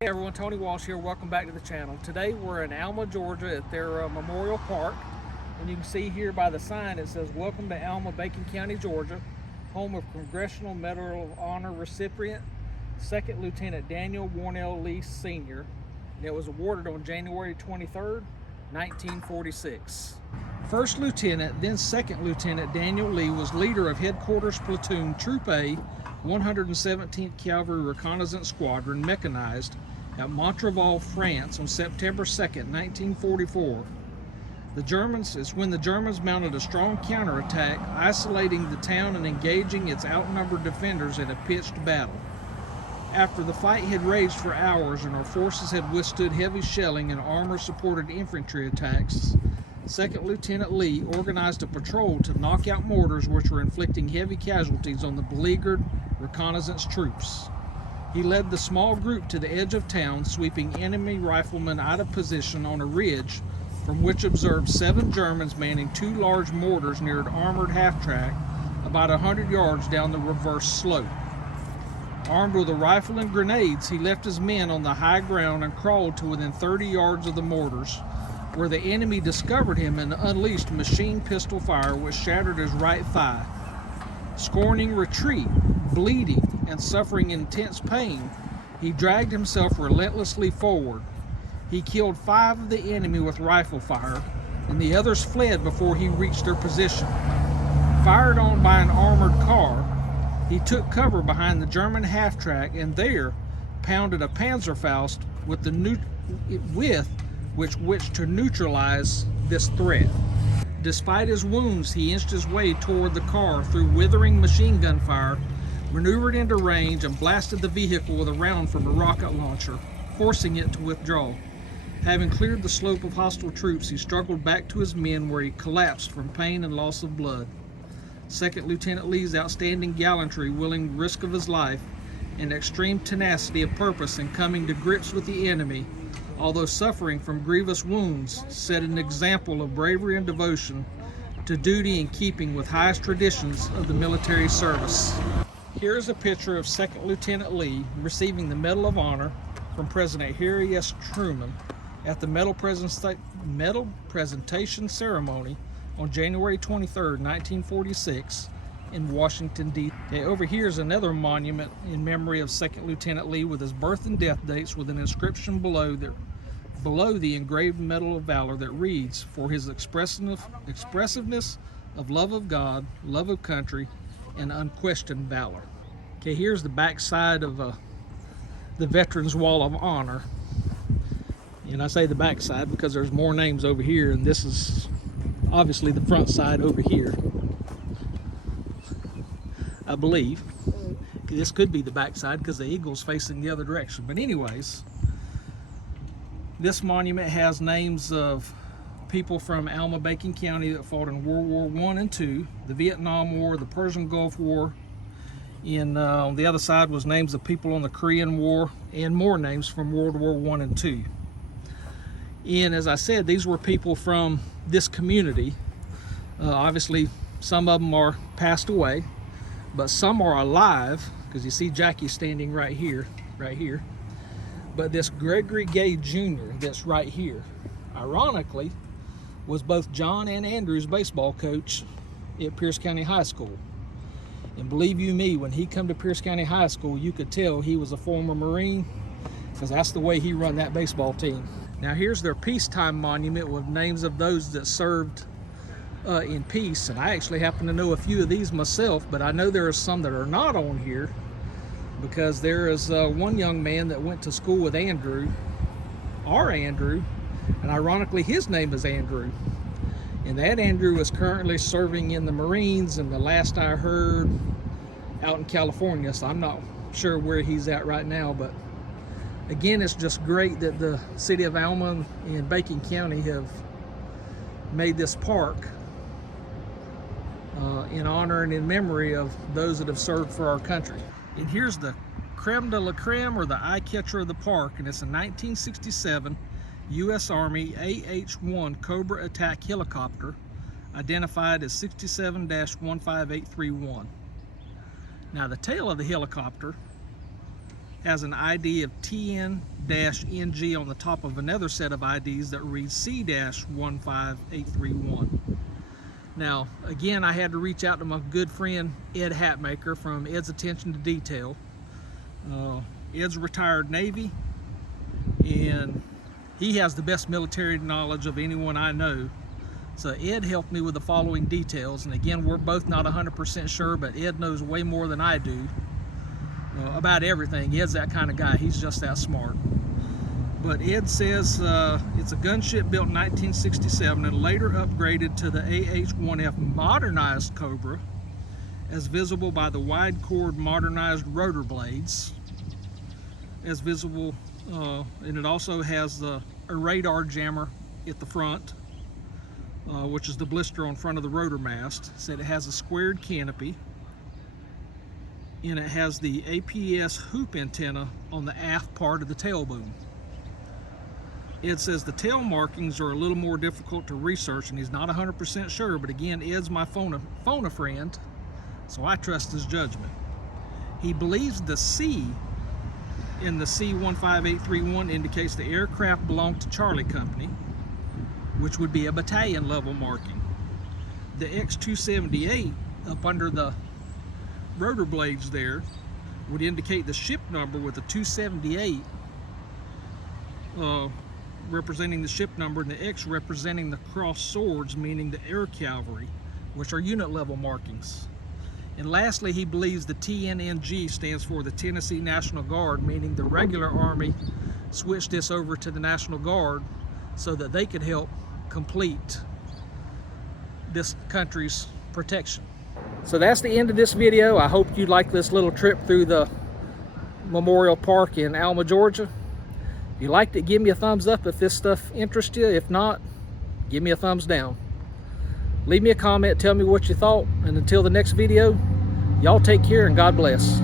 Hey everyone, Tony Walsh here. Welcome back to the channel. Today we're in Alma, Georgia at their Memorial Park. And you can see here by the sign it says, "Welcome to Alma, Bacon County, Georgia, home of Congressional Medal of Honor recipient, 2nd Lieutenant Daniel Warnell Lee Sr. And it was awarded on January 23rd, 1946. First Lieutenant, then Second Lieutenant Daniel Lee was leader of Headquarters Platoon Troop A, 117th Cavalry Reconnaissance Squadron, mechanized, at Montreval, France on September 2nd, 1944. It's when the Germans mounted a strong counterattack, isolating the town and engaging its outnumbered defenders in a pitched battle. After the fight had raged for hours and our forces had withstood heavy shelling and armor-supported infantry attacks, 2nd Lieutenant Lee organized a patrol to knock out mortars which were inflicting heavy casualties on the beleaguered reconnaissance troops. He led the small group to the edge of town, sweeping enemy riflemen out of position on a ridge from which observed 7 Germans manning 2 large mortars near an armored half-track about 100 yards down the reverse slope. Armed with a rifle and grenades, he left his men on the high ground and crawled to within 30 yards of the mortars, where the enemy discovered him and unleashed machine pistol fire which shattered his right thigh. Scorning retreat, bleeding, and suffering intense pain, he dragged himself relentlessly forward. He killed 5 of the enemy with rifle fire, and the others fled before he reached their position. Fired on by an armored car, he took cover behind the German half-track and there pounded a Panzerfaust with which to neutralize this threat. Despite his wounds, he inched his way toward the car through withering machine gun fire, maneuvered into range, and blasted the vehicle with a round from a rocket launcher, forcing it to withdraw. Having cleared the slope of hostile troops, he struggled back to his men where he collapsed from pain and loss of blood. 2nd Lieutenant Lee's outstanding gallantry, willing risk of his life, and extreme tenacity of purpose in coming to grips with the enemy, although suffering from grievous wounds, set an example of bravery and devotion to duty in keeping with highest traditions of the military service. Here is a picture of 2nd Lieutenant Lee receiving the Medal of Honor from President Harry S. Truman at the medal presentation ceremony on January 23, 1946 in Washington, D.C. Okay, over here is another monument in memory of 2nd Lieutenant Lee with his birth and death dates, with an inscription below the engraved Medal of Valor that reads, "For his expressiveness of love of God, love of country, and unquestioned valor." Okay, here's the back side of the Veterans Wall of Honor. And I say the back side because there's more names over here, and this is obviously the front side over here, I believe. This could be the back side because the eagle's facing the other direction. But anyways, this monument has names of people from Alma, Bacon County that fought in World War I and II, the Vietnam War, the Persian Gulf War. On the other side was names of people on the Korean War, and more names from World War I and II. And as I said, these were people from this community. Obviously, some of them are passed away, but some are alive, because you see Jackie standing right here. But this Gregory Gay Jr. that's right here, ironically, was both John and Andrew's baseball coach at Pierce County High School. And believe you me, when he come to Pierce County High School, you could tell he was a former Marine, because that's the way he run that baseball team. Now here's their Peacetime Monument with names of those that served in peace, and I actually happen to know a few of these myself, but I know there are some that are not on here, because there is one young man that went to school with Andrew, and ironically his name is Andrew, and that Andrew is currently serving in the Marines, and the last I heard, out in California, so I'm not sure where he's at right now. But again, it's just great that the city of Alma and Bacon County have made this park in honor and in memory of those that have served for our country. And here's the creme de la creme, or the eye catcher of the park, and it's a 1967 U.S. Army AH-1 Cobra attack helicopter, identified as 67-15831. Now the tail of the helicopter has an ID of TN C-NG on the top of another set of IDs that reads C-15831. Now, again, I had to reach out to my good friend Ed Hatmaker from Ed's Attention to Detail. Ed's retired Navy, and he has the best military knowledge of anyone I know. So Ed helped me with the following details, and again, we're both not 100% sure, but Ed knows way more than I do about everything. Ed's that kind of guy. He's just that smart. But Ed says it's a gunship built in 1967 and later upgraded to the AH-1F modernized Cobra, as visible by the wide chord modernized rotor blades, as visible, and it also has a radar jammer at the front, which is the blister on front of the rotor mast. Said it has a squared canopy, and it has the APS hoop antenna on the aft part of the tail boom. Ed says the tail markings are a little more difficult to research, and he's not 100% sure, but again, Ed's my phone a friend, so I trust his judgment. He believes the C in the C-15831 indicates the aircraft belonged to Charlie Company, which would be a battalion level marking. The X-278 up under the rotor blades there would indicate the ship number, with the 278 representing the ship number and the X representing the crossed swords, meaning the air cavalry, which are unit level markings. And lastly, he believes the TNNG stands for the Tennessee National Guard, meaning the regular Army switched this over to the National Guard so that they could help complete this country's protection. So that's the end of this video. I hope you like this little trip through the Memorial Park in Alma, Georgia. If you liked it, give me a thumbs up if this stuff interests you. If not, give me a thumbs down. Leave me a comment, tell me what you thought, and until the next video, y'all take care and God bless.